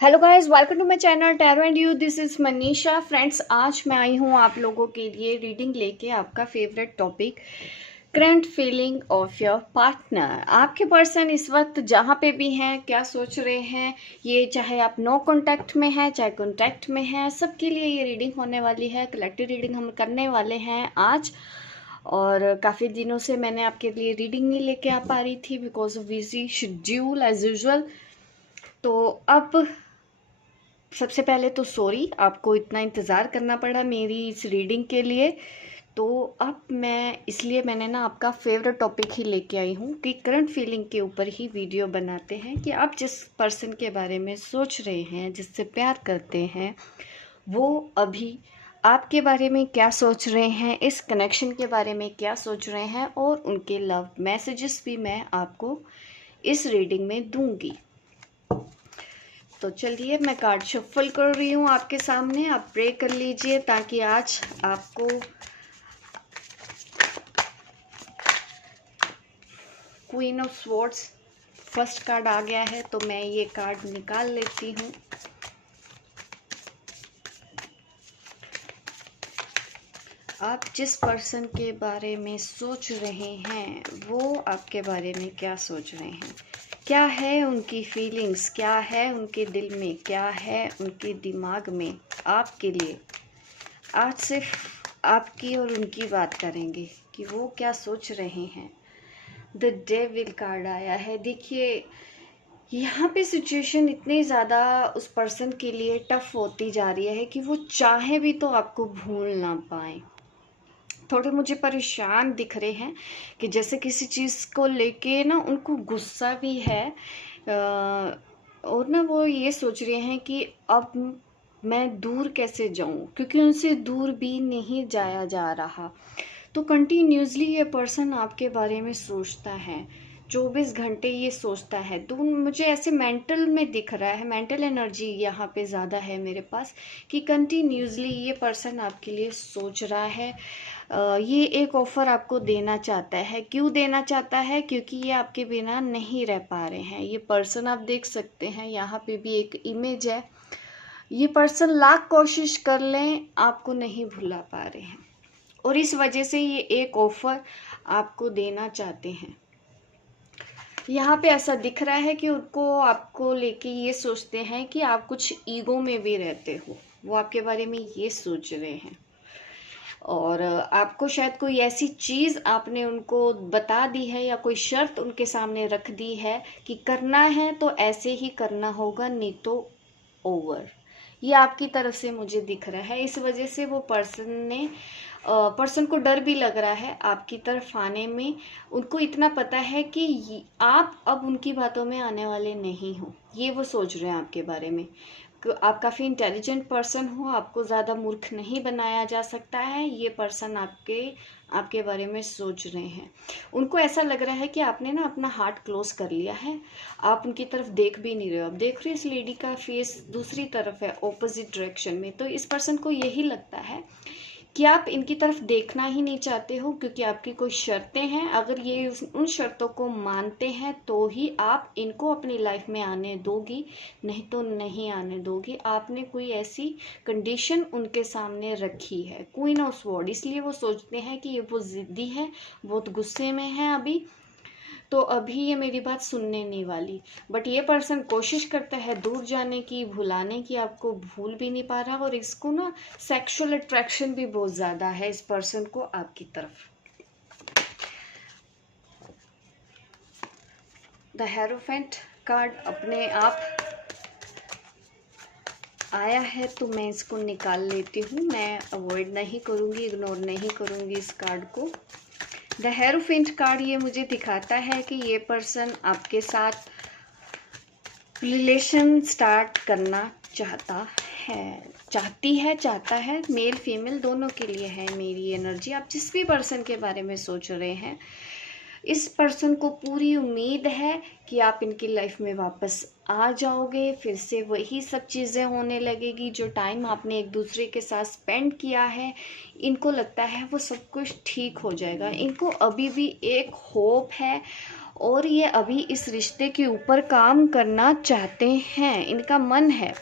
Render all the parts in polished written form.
Hello guys, welcome to my channel tarot and you. This is Manisha. Friends, आज मैं आई हूँ आप लोगों के लिए रीडिंग लेके। आपका favourite topic, current feeling of your partner. आपके पर्सन इस वक्त जहाँ पे भी हैं, क्या सोच रहे हैं, ये चाहे आप नो कांटेक्ट में हैं चाहे कांटेक्ट में हैं, सबके लिए ये रीडिंग होने वाली है। कलेक्टिव रीडिंग हम करने वाले हैं आज। और काफ़ी दिनों से मैंने आपके लिए रीडिंग नहीं लेके आ पा रही थी because of busy schedule as usual. तो अब सबसे पहले तो सॉरी, आपको इतना इंतज़ार करना पड़ा मेरी इस रीडिंग के लिए। तो अब मैंने ना आपका फेवरेट टॉपिक ही लेके आई हूँ कि करंट फीलिंग के ऊपर ही वीडियो बनाते हैं कि आप जिस पर्सन के बारे में सोच रहे हैं, जिससे प्यार करते हैं, वो अभी आपके बारे में क्या सोच रहे हैं, इस कनेक्शन के बारे में क्या सोच रहे हैं, और उनके लव मैसेजेस भी मैं आपको इस रीडिंग में दूंगी। तो चलिए, मैं कार्ड शफल कर रही हूँ आपके सामने। आप प्रे कर लीजिए ताकि आज आपको queen of swords first card आ गया है, तो मैं ये कार्ड निकाल लेती हूँ। आप जिस पर्सन के बारे में सोच रहे हैं, वो आपके बारे में क्या सोच रहे हैं, क्या है उनकी फीलिंग्स, क्या है उनके दिल में, क्या है उनके दिमाग में आपके लिए। आज सिर्फ आपकी और उनकी बात करेंगे कि वो क्या सोच रहे हैं। द डेविल कार्ड आया है। देखिए, यहाँ पे सिचुएशन इतनी ज़्यादा उस पर्सन के लिए टफ होती जा रही है कि वो चाहे भी तो आपको भूल ना पाए। थोड़े मुझे परेशान दिख रहे हैं कि जैसे किसी चीज़ को लेके ना उनको गुस्सा भी है, और ना वो ये सोच रहे हैं कि अब मैं दूर कैसे जाऊं, क्योंकि उनसे दूर भी नहीं जाया जा रहा। तो कंटिन्यूसली ये पर्सन आपके बारे में सोचता है, 24 घंटे ये सोचता है। तो मुझे ऐसे मेंटल में दिख रहा है, मेंटल एनर्जी यहाँ पे ज़्यादा है मेरे पास, कि कंटिन्यूसली ये पर्सन आपके लिए सोच रहा है। ये एक ऑफ़र आपको देना चाहता है। क्यों देना चाहता है? क्योंकि ये आपके बिना नहीं रह पा रहे हैं। ये पर्सन आप देख सकते हैं, यहाँ पे भी एक इमेज है। ये पर्सन लाख कोशिश कर लें, आपको नहीं भुला पा रहे हैं, और इस वजह से ये एक ऑफ़र आपको देना चाहते हैं। यहाँ पे ऐसा दिख रहा है कि उनको आपको लेके ये सोचते हैं कि आप कुछ ईगो में भी रहते हो। वो आपके बारे में ये सोच रहे हैं, और आपको शायद कोई ऐसी चीज़ आपने उनको बता दी है या कोई शर्त उनके सामने रख दी है कि करना है तो ऐसे ही करना होगा, नहीं तो ओवर। ये आपकी तरफ से मुझे दिख रहा है। इस वजह से वो पर्सन को डर भी लग रहा है आपकी तरफ आने में। उनको इतना पता है कि आप अब उनकी बातों में आने वाले नहीं हो। ये वो सोच रहे हैं आपके बारे में कि आप काफ़ी इंटेलिजेंट पर्सन हो, आपको ज़्यादा मूर्ख नहीं बनाया जा सकता है। ये पर्सन आपके बारे में सोच रहे हैं। उनको ऐसा लग रहा है कि आपने ना अपना हार्ट क्लोज कर लिया है, आप उनकी तरफ देख भी नहीं रहे हो। आप देख रहे हो इस लेडी का फेस दूसरी तरफ है, ऑपोजिट डायरेक्शन में। तो इस पर्सन को यही लगता है कि आप इनकी तरफ देखना ही नहीं चाहते हो, क्योंकि आपकी कोई शर्तें हैं। अगर ये उन शर्तों को मानते हैं तो ही आप इनको अपनी लाइफ में आने दोगी, नहीं तो नहीं आने दोगी। आपने कोई ऐसी कंडीशन उनके सामने रखी है। क्वीन ऑफ स्वॉर्ड, इसलिए वो सोचते हैं कि ये वो ज़िद्दी है, बहुत गुस्से में है अभी, तो अभी ये मेरी बात सुनने नहीं वाली। बट ये पर्सन कोशिश करता है दूर जाने की, भुलाने की, आपको भूल भी नहीं पा रहा। और इसको ना सेक्सुअल अट्रैक्शन भी बहुत ज़्यादा है इस पर्सन को आपकी तरफ। द हेरोफेंट कार्ड अपने आप आया है, तो मैं इसको निकाल लेती हूँ। मैं अवॉइड नहीं करूँगी, इग्नोर नहीं करूँगी इस कार्ड को। द हेरोफेंट कार्ड ये मुझे दिखाता है कि ये पर्सन आपके साथ रिलेशन स्टार्ट करना चाहता है। मेल फीमेल दोनों के लिए है मेरी एनर्जी। आप जिस भी पर्सन के बारे में सोच रहे हैं, इस पर्सन को पूरी उम्मीद है कि आप इनकी लाइफ में वापस आ जाओगे। फिर से वही सब चीज़ें होने लगेगी, जो टाइम आपने एक दूसरे के साथ स्पेंड किया है, इनको लगता है वो सब कुछ ठीक हो जाएगा। इनको अभी भी एक होप है, और ये अभी इस रिश्ते के ऊपर काम करना चाहते हैं। इनका मन है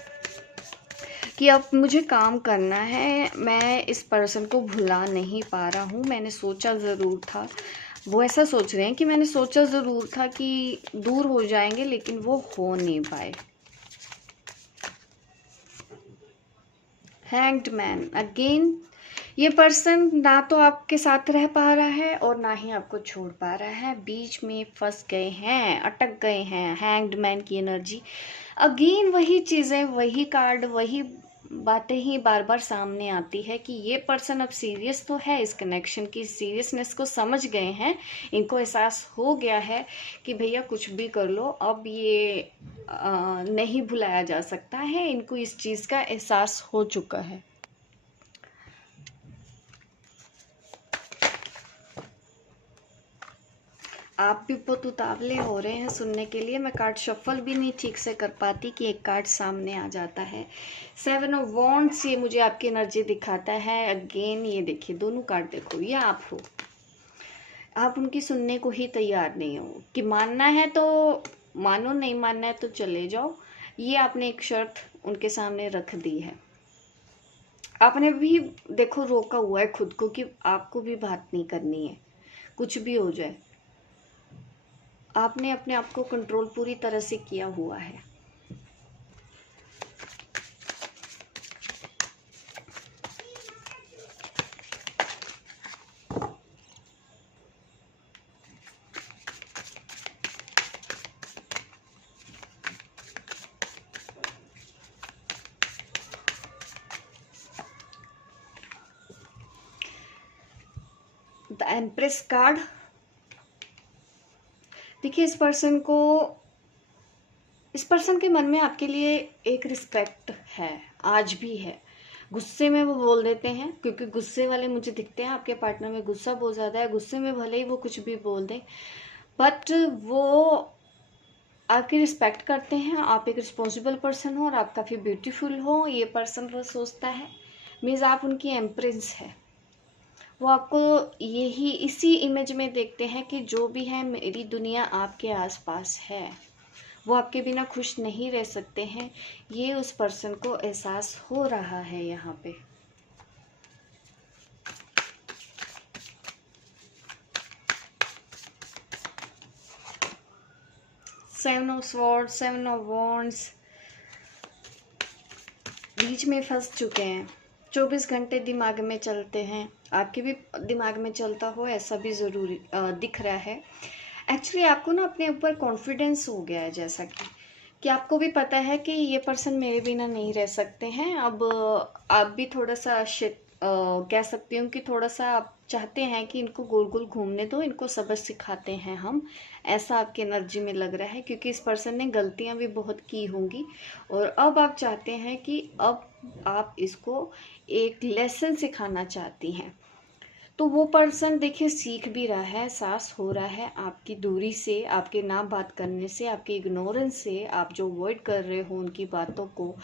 कि अब मुझे काम करना है, मैं इस पर्सन को भुला नहीं पा रहा हूँ, मैंने सोचा ज़रूर था। वो ऐसा सोच रहे हैं कि मैंने सोचा ज़रूर था कि दूर हो जाएंगे, लेकिन वो हो नहीं पाए। हैंग्ड मैन अगेन, ये पर्सन ना तो आपके साथ रह पा रहा है और ना ही आपको छोड़ पा रहा है, बीच में फंस गए हैं, अटक गए हैं। हैंग्ड मैन की एनर्जी अगेन, वही चीज़ें, वही कार्ड, वही बातें ही बार बार सामने आती है कि ये पर्सन अब सीरियस तो है, इस कनेक्शन की सीरियसनेस को समझ गए हैं। इनको एहसास हो गया है कि भैया कुछ भी कर लो, अब ये नहीं भुलाया जा सकता है। इनको इस चीज़ का एहसास हो चुका है। आप भी बहुत उतावले हो रहे हैं सुनने के लिए। मैं कार्ड शफल भी नहीं ठीक से कर पाती कि एक कार्ड सामने आ जाता है। 7 ऑफ वॉन्ड्स, ये मुझे आपकी एनर्जी दिखाता है। अगेन ये देखिए, दोनों कार्ड देखो, ये आप हो। आप उनकी सुनने को ही तैयार नहीं हो कि मानना है तो मानो, नहीं मानना है तो चले जाओ। ये आपने एक शर्त उनके सामने रख दी है। आपने भी देखो रोका हुआ है खुद को कि आपको भी बात नहीं करनी है, कुछ भी हो जाए। आपने अपने आप को कंट्रोल पूरी तरह से किया हुआ है। द एम्प्रेस कार्ड, देखिए इस पर्सन के मन में आपके लिए एक रिस्पेक्ट है, आज भी है। गुस्से में वो बोल देते हैं, क्योंकि गुस्से वाले मुझे दिखते हैं। आपके पार्टनर में गुस्सा बहुत ज़्यादा है, गुस्से में भले ही वो कुछ भी बोल दें, बट वो आपकी रिस्पेक्ट करते हैं। आप एक रिस्पॉन्सिबल पर्सन हो और आप काफ़ी ब्यूटीफुल हो, ये पर्सन वो सोचता है। मीन्स आप उनकी एम्प्रेस है। वो आपको यही इसी इमेज में देखते हैं कि जो भी है, मेरी दुनिया आपके आसपास है। वो आपके बिना खुश नहीं रह सकते हैं, ये उस पर्सन को एहसास हो रहा है यहाँ पे। Seven of swords, 7 of wands, बीच में फंस चुके हैं। 24 घंटे दिमाग में चलते हैं, आपके भी दिमाग में चलता हो ऐसा भी ज़रूरी दिख रहा है। एक्चुअली आपको ना अपने ऊपर कॉन्फिडेंस हो गया है, जैसा कि आपको भी पता है कि ये पर्सन मेरे बिना नहीं रह सकते हैं। अब आप भी थोड़ा सा कह सकती हूँ कि थोड़ा सा आप चाहते हैं कि इनको गोल गोल घूमने दो, इनको सबक सिखाते हैं हम, ऐसा आपकी एनर्जी में लग रहा है। क्योंकि इस पर्सन ने गलतियाँ भी बहुत की होंगी और अब आप चाहते हैं कि अब आप इसको एक लेसन सिखाना चाहती हैं। तो वो पर्सन देखिए सीख भी रहा है, एहसास हो रहा है आपकी दूरी से, आपके ना बात करने से, आपके इग्नोरेंस से, आप जो अवॉइड कर रहे हो उनकी बातों को।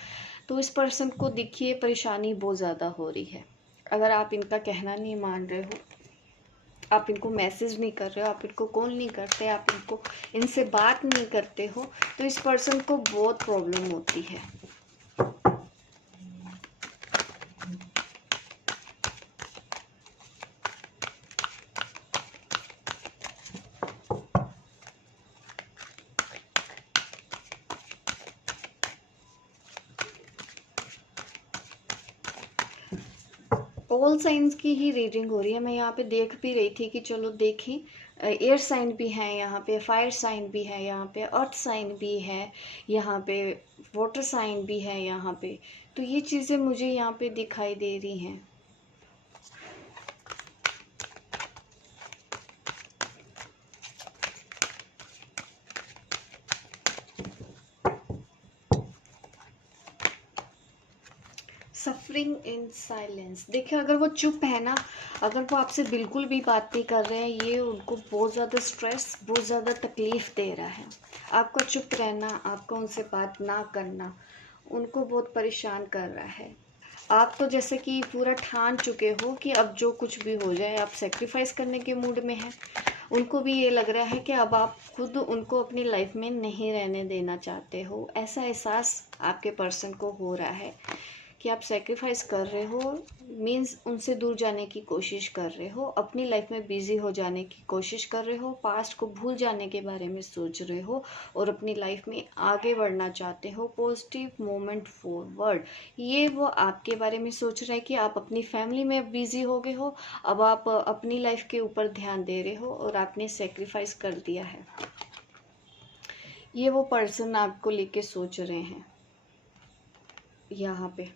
तो इस पर्सन को देखिए परेशानी बहुत ज़्यादा हो रही है। अगर आप इनका कहना नहीं मान रहे हो, आप इनको मैसेज नहीं कर रहे हो, आप इनको कॉल नहीं करते, आप इनसे बात नहीं करते हो, तो इस पर्सन को बहुत प्रॉब्लम होती है। ऑल साइंस की ही रीडिंग हो रही है। मैं यहाँ पे देख भी रही थी कि चलो देखें, एयर साइन भी है यहाँ पे, फायर साइन भी है यहाँ पे, अर्थ साइन भी है यहाँ पे, वाटर साइन भी है यहाँ पे। तो ये चीज़ें मुझे यहाँ पे दिखाई दे रही हैं। सफरिंग इन साइलेंस, देखिए अगर वो चुप है ना, अगर वो आपसे बिल्कुल भी बात नहीं कर रहे हैं, ये उनको बहुत ज़्यादा स्ट्रेस, बहुत ज़्यादा तकलीफ़ दे रहा है। आपका चुप रहना, आपका उनसे बात ना करना उनको बहुत परेशान कर रहा है। आप तो जैसे कि पूरा ठान चुके हो कि अब जो कुछ भी हो जाए, आप सेक्रीफाइस करने के मूड में हैं। उनको भी ये लग रहा है कि अब आप खुद उनको अपनी लाइफ में नहीं रहने देना चाहते हो। ऐसा एहसास आपके पर्सन को हो रहा है कि आप सेक्रीफाइस कर रहे हो, मीन्स उनसे दूर जाने की कोशिश कर रहे हो, अपनी लाइफ में बिजी हो जाने की कोशिश कर रहे हो, पास्ट को भूल जाने के बारे में सोच रहे हो और अपनी लाइफ में आगे बढ़ना चाहते हो, पॉजिटिव मोमेंट फॉरवर्ड। ये वो आपके बारे में सोच रहे हैं कि आप अपनी फैमिली में बिजी हो गए हो, अब आप अपनी लाइफ के ऊपर ध्यान दे रहे हो और आपने सेक्रीफाइस कर दिया है। ये वो पर्सन आपको लेके सोच रहे हैं यहाँ पे।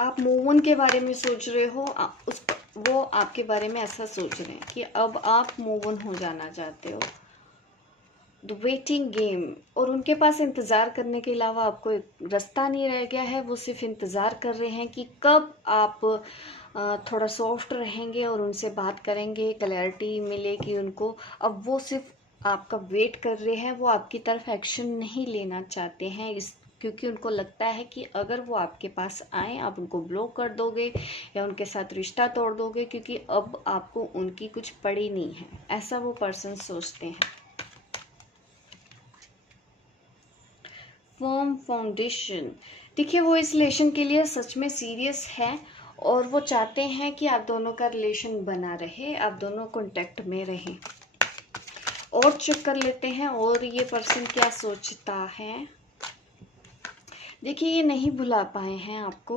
आप मूव ऑन के बारे में सोच रहे हो, वो आपके बारे में ऐसा सोच रहे हैं कि अब आप मूव ऑन हो जाना चाहते हो। द वेटिंग गेम, और उनके पास इंतज़ार करने के अलावा आपको एक रास्ता नहीं रह गया है। वो सिर्फ इंतज़ार कर रहे हैं कि कब आप थोड़ा सॉफ्ट रहेंगे और उनसे बात करेंगे, क्लैरिटी मिलेगी उनको। अब वो सिर्फ आपका वेट कर रहे हैं, वो आपकी तरफ एक्शन नहीं लेना चाहते हैं क्योंकि उनको लगता है कि अगर वो आपके पास आए, आप उनको ब्लॉक कर दोगे या उनके साथ रिश्ता तोड़ दोगे, क्योंकि अब आपको उनकी कुछ पड़ी नहीं है। ऐसा वो पर्सन सोचते हैं। फर्म फाउंडेशन, देखिए वो इस रिलेशन के लिए सच में सीरियस है और वो चाहते हैं कि आप दोनों का रिलेशन बना रहे, आप दोनों कांटेक्ट में रहें। और चेक कर लेते हैं और ये पर्सन क्या सोचता है। देखिए ये नहीं भुला पाए हैं आपको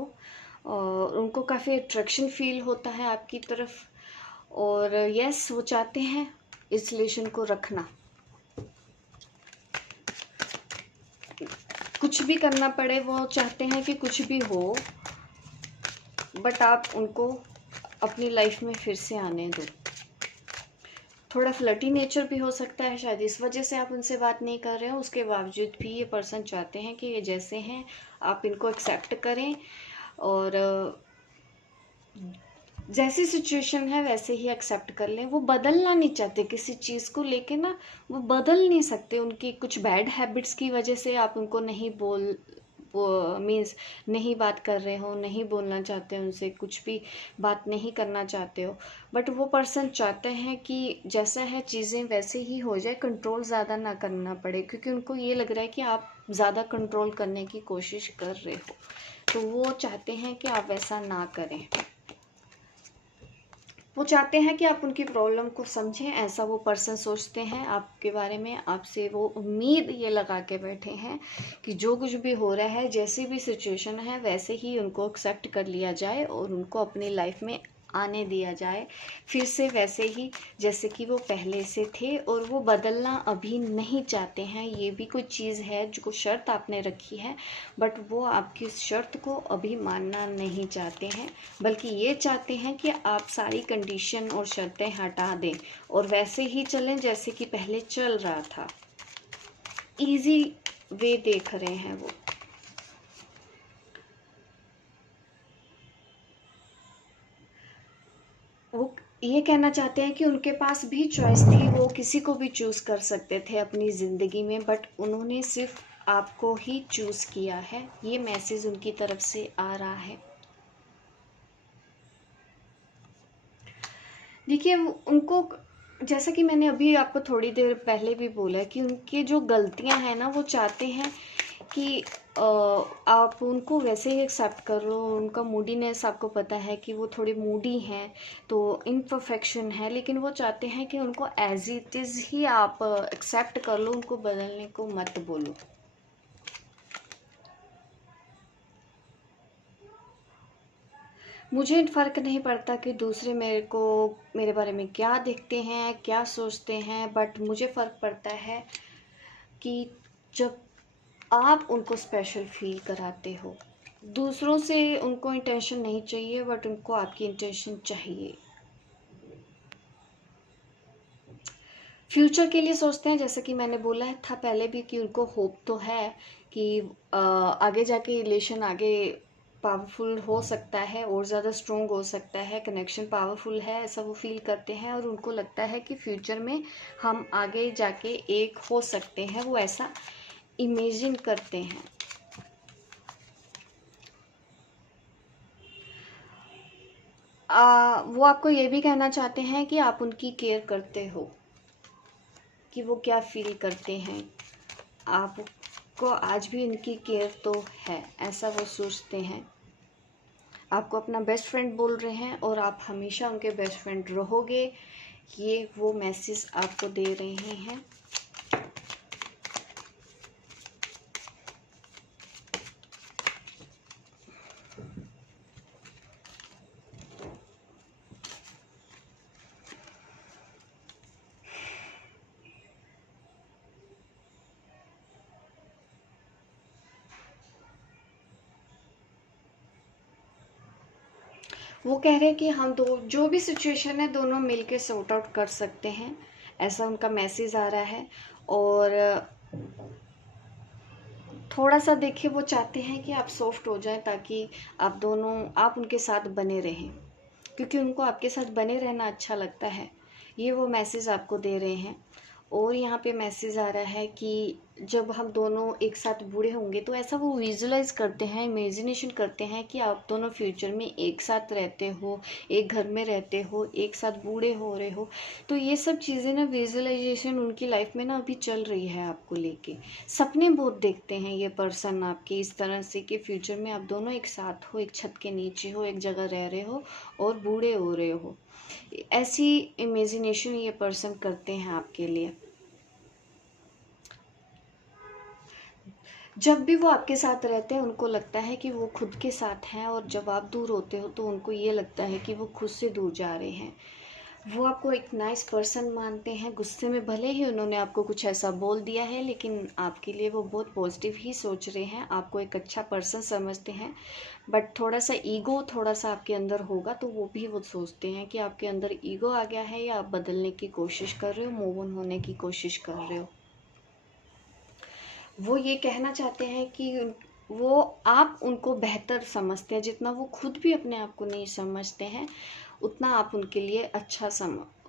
और उनको काफ़ी अट्रैक्शन फील होता है आपकी तरफ और यस वो चाहते हैं इस रिलेशन को रखना। कुछ भी करना पड़े, वो चाहते हैं कि कुछ भी हो बट आप उनको अपनी लाइफ में फिर से आने दो। थोड़ा फ्लर्टी नेचर भी हो सकता है, शायद इस वजह से आप उनसे बात नहीं कर रहे हो। उसके बावजूद भी ये पर्सन चाहते हैं कि ये जैसे हैं आप इनको एक्सेप्ट करें और जैसी सिचुएशन है वैसे ही एक्सेप्ट कर लें। वो बदलना नहीं चाहते किसी चीज़ को लेके ना, वो बदल नहीं सकते। उनकी कुछ बैड हैबिट्स की वजह से आप उनको नहीं मीन्स नहीं बात कर रहे हो, नहीं बोलना चाहते उनसे, कुछ भी बात नहीं करना चाहते हो। बट वो पर्सन चाहते हैं कि जैसा है चीज़ें वैसे ही हो जाए, कंट्रोल ज़्यादा ना करना पड़े, क्योंकि उनको ये लग रहा है कि आप ज़्यादा कंट्रोल करने की कोशिश कर रहे हो। तो वो चाहते हैं कि आप वैसा ना करें। वो चाहते हैं कि आप उनकी प्रॉब्लम को समझें, ऐसा वो पर्सन सोचते हैं आपके बारे में। आपसे वो उम्मीद ये लगा के बैठे हैं कि जो कुछ भी हो रहा है, जैसी भी सिचुएशन है वैसे ही उनको एक्सेप्ट कर लिया जाए और उनको अपनी लाइफ में आने दिया जाए फिर से वैसे ही जैसे कि वो पहले से थे। और वो बदलना अभी नहीं चाहते हैं। ये भी कोई चीज़ है जो शर्त आपने रखी है, बट वो आपकी उस शर्त को अभी मानना नहीं चाहते हैं, बल्कि ये चाहते हैं कि आप सारी कंडीशन और शर्तें हटा दें और वैसे ही चलें जैसे कि पहले चल रहा था। इजी वे देख रहे हैं वो ये कहना चाहते हैं कि उनके पास भी चॉइस थी, वो किसी को भी चूज़ कर सकते थे अपनी ज़िंदगी में, बट उन्होंने सिर्फ आपको ही चूज़ किया है। ये मैसेज उनकी तरफ से आ रहा है। देखिए उनको, जैसा कि मैंने अभी आपको थोड़ी देर पहले भी बोला कि उनकी जो गलतियां हैं ना, वो चाहते हैं कि आप उनको वैसे ही एक्सेप्ट करो। उनका मूडीनेस आपको पता है कि वो थोड़े मूडी हैं, तो इम्परफेक्शन है, लेकिन वो चाहते हैं कि उनको एज इट इज़ ही आप एक्सेप्ट कर लो, उनको बदलने को मत बोलो। मुझे फ़र्क नहीं पड़ता कि दूसरे मेरे बारे में क्या देखते हैं, क्या सोचते हैं, बट मुझे फ़र्क पड़ता है कि जब आप उनको स्पेशल फील कराते हो। दूसरों से उनको इंटेंशन नहीं चाहिए, बट उनको आपकी इंटेंशन चाहिए। फ्यूचर के लिए सोचते हैं, जैसे कि मैंने बोला था पहले भी कि उनको होप तो है कि आगे जाके रिलेशन आगे पावरफुल हो सकता है और ज़्यादा स्ट्रॉन्ग हो सकता है, कनेक्शन पावरफुल है, ऐसा वो फील करते हैं और उनको लगता है कि फ्यूचर में हम आगे जाके एक हो सकते हैं, वो ऐसा इमेजिन करते हैं। वो आपको ये भी कहना चाहते हैं कि आप उनकी केयर करते हो, कि वो क्या फील करते हैं, आपको आज भी उनकी केयर तो है, ऐसा वो सोचते हैं। आपको अपना बेस्ट फ्रेंड बोल रहे हैं और आप हमेशा उनके बेस्ट फ्रेंड रहोगे, ये वो मैसेज आपको दे रहे हैं। वो कह रहे हैं कि हम जो भी सिचुएशन है दोनों मिलके सॉर्ट आउट कर सकते हैं, ऐसा उनका मैसेज आ रहा है। और थोड़ा सा देखिए, वो चाहते हैं कि आप सॉफ्ट हो जाएं ताकि आप उनके साथ बने रहें, क्योंकि उनको आपके साथ बने रहना अच्छा लगता है, ये वो मैसेज आपको दे रहे हैं। और यहाँ पे मैसेज आ रहा है कि जब हम दोनों एक साथ बूढ़े होंगे तो ऐसा वो विजुलाइज करते हैं, इमेजिनेशन करते हैं कि आप दोनों फ्यूचर में एक साथ रहते हो, एक घर में रहते हो, एक साथ बूढ़े हो रहे हो। तो ये सब चीज़ें ना, विजुलाइजेशन उनकी लाइफ में ना अभी चल रही है आपको लेके। सपने बहुत देखते हैं ये पर्सन आपके इस तरह से कि फ्यूचर में आप दोनों एक साथ हो, एक छत के नीचे हो, एक जगह रह रहे हो और बूढ़े हो रहे हो। ऐसी इमेजिनेशन ये पर्सन करते हैं आपके लिए। जब भी वो आपके साथ रहते हैं उनको लगता है कि वो खुद के साथ हैं, और जब आप दूर होते हो तो उनको ये लगता है कि वो खुद से दूर जा रहे हैं। वो आपको एक नाइस पर्सन मानते हैं, गुस्से में भले ही उन्होंने आपको कुछ ऐसा बोल दिया है, लेकिन आपके लिए वो बहुत पॉजिटिव ही सोच रहे हैं, आपको एक अच्छा पर्सन समझते हैं। बट थोड़ा सा ईगो थोड़ा सा आपके अंदर होगा, तो वो भी वो सोचते हैं कि आपके अंदर ईगो आ गया है, या आप बदलने की कोशिश कर रहे हो, मूव ऑन होने की कोशिश कर रहे हो। वो ये कहना चाहते हैं कि वो आप उनको बेहतर समझते हैं, जितना वो खुद भी अपने आप को नहीं समझते हैं, उतना आप उनके लिए अच्छा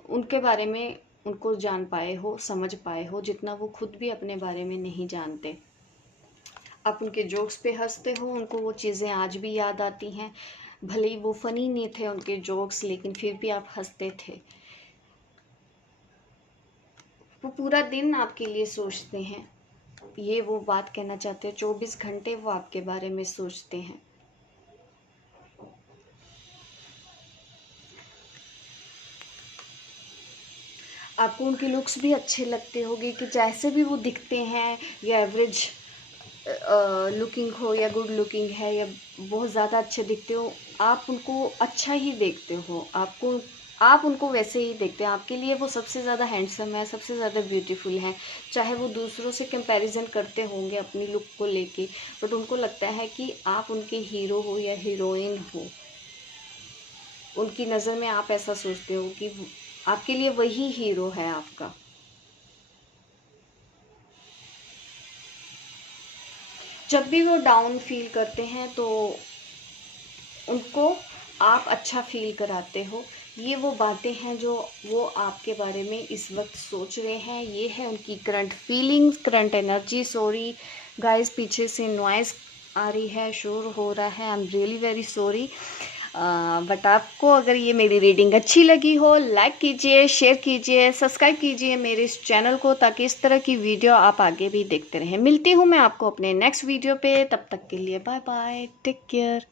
उनके बारे में उनको जान पाए हो, समझ पाए हो, जितना वो खुद भी अपने बारे में नहीं जानते। आप उनके जोक्स पे हंसते हो, उनको वो चीज़ें आज भी याद आती हैं, भले ही वो फनी नहीं थे उनके जोक्स, लेकिन फिर भी आप हंसते थे। वो पूरा दिन आपके लिए सोचते हैं, ये वो बात कहना चाहते हैं, 24 घंटे वो आपके बारे में सोचते हैं। आपको उनके लुक्स भी अच्छे लगते होंगे, कि जैसे भी वो दिखते हैं, या एवरेज लुकिंग हो या गुड लुकिंग है, या बहुत ज़्यादा अच्छे दिखते हो, आप उनको अच्छा ही देखते हो, आप उनको वैसे ही देखते हैं। आपके लिए वो सबसे ज़्यादा हैंडसम है, सबसे ज़्यादा ब्यूटीफुल है। चाहे वो दूसरों से कंपैरिजन करते होंगे अपनी लुक को लेके, बट उनको लगता है कि आप उनके हीरो हो या हीरोइन हो। उनकी नज़र में आप ऐसा सोचते हो कि आपके लिए वही हीरो है आपका। जब भी वो डाउन फील करते हैं तो उनको आप अच्छा फील कराते हो। ये वो बातें हैं जो वो आपके बारे में इस वक्त सोच रहे हैं। ये है उनकी current feelings, current energy. Sorry guys, पीछे से नॉइज़ आ रही है, शोर हो रहा है। I am really very sorry. But आपको अगर ये मेरी रीडिंग अच्छी लगी हो, लाइक कीजिए, शेयर कीजिए, सब्सक्राइब कीजिए मेरे इस चैनल को, ताकि इस तरह की वीडियो आप आगे भी देखते रहें। मिलती हूँ मैं आपको अपने नेक्स्ट वीडियो पे, तब तक के लिए बाय बाय, टेक केयर।